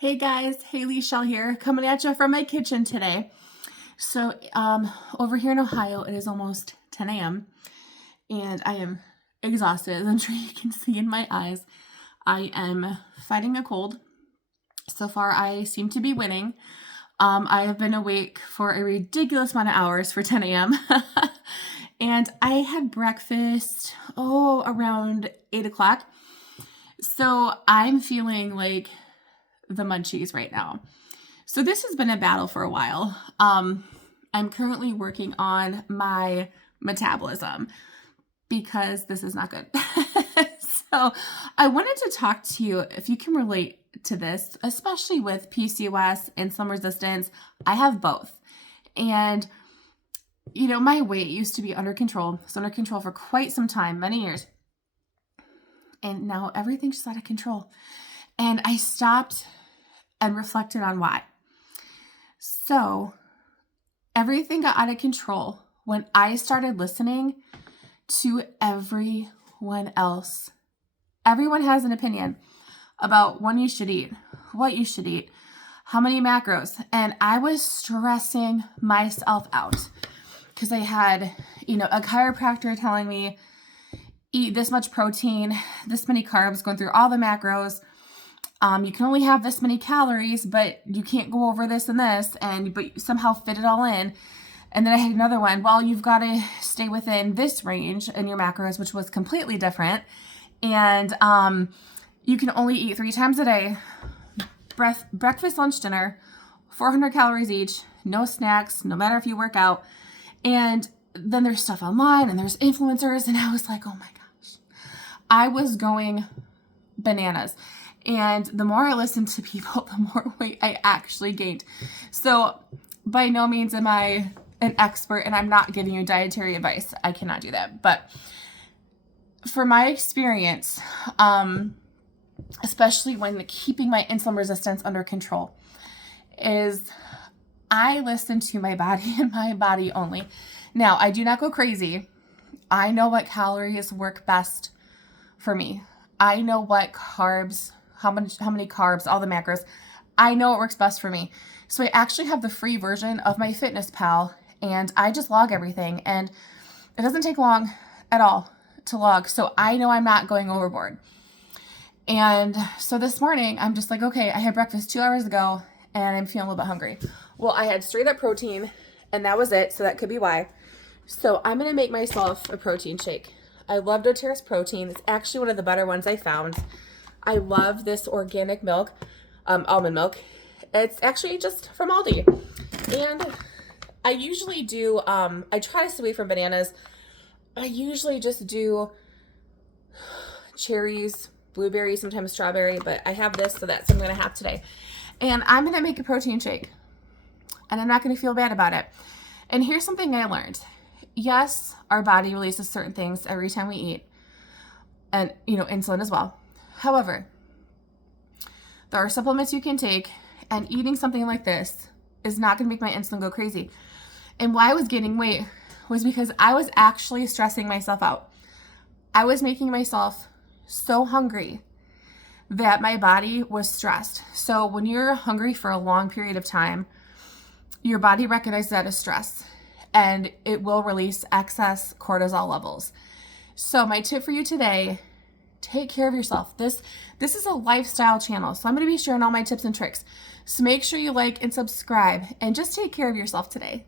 Hey guys, Haley Shell here, coming at you from my kitchen today. So, over here in Ohio, it is almost 10 a.m. and I am exhausted, as I'm sure you can see in my eyes. I am fighting a cold. So far, I seem to be winning. I have been awake for a ridiculous amount of hours for 10 a.m. And I had breakfast, around 8 o'clock. So I'm feeling like the munchies right now. So this has been a battle for a while. I'm currently working on my metabolism because this is not good. So I wanted to talk to you if you can relate to this, especially with PCOS, insulin resistance. I have both. And my weight used to be under control. It's under control for quite some time, many years. And now everything's just out of control. And I stopped and reflected on why. So everything got out of control when I started listening to everyone else. Everyone has an opinion about when you should eat, what you should eat, how many macros. And I was stressing myself out because I had, a chiropractor telling me, eat this much protein, this many carbs, going through all the macros. You can only have this many calories, but you can't go over this and this, but you somehow fit it all in. And then I had another one, well, you've got to stay within this range in your macros, which was completely different. And you can only eat 3 times a day, breakfast, lunch, dinner, 400 calories each, no snacks, no matter if you work out. And then there's stuff online and there's influencers. And I was like, oh my gosh, I was going bananas. And the more I listened to people, the more weight I actually gained. So by no means am I an expert, and I'm not giving you dietary advice. I cannot do that. But for my experience, especially when keeping my insulin resistance under control, is I listen to my body and my body only. Now, I do not go crazy. I know what calories work best for me. I know what carbs, how many carbs, all the macros. I know what works best for me. So I actually have the free version of my Fitness Pal, and I just log everything, and it doesn't take long at all to log. So I know I'm not going overboard. And so this morning, I'm just like, okay, I had breakfast 2 hours ago, and I'm feeling a little bit hungry. Well, I had straight up protein, and that was it. So that could be why. So I'm going to make myself a protein shake. I love doTERRA's protein. It's actually one of the better ones I found. I love this organic milk, almond milk. It's actually just from Aldi. And I usually do, I try to stay away from bananas. I usually just do cherries, blueberries, sometimes strawberry, but I have this, so that's what I'm going to have today. And I'm going to make a protein shake. And I'm not going to feel bad about it. And here's something I learned. Yes, our body releases certain things every time we eat. And, insulin as well. However, there are supplements you can take, and eating something like this is not going to make my insulin go crazy. And why I was gaining weight was because I was actually stressing myself out. I was making myself so hungry that my body was stressed. So when you're hungry for a long period of time, your body recognizes that as stress, and it will release excess cortisol levels. So my tip for you today, take care of yourself. This is a lifestyle channel, so I'm going to be sharing all my tips and tricks. So make sure you like and subscribe, and just take care of yourself today.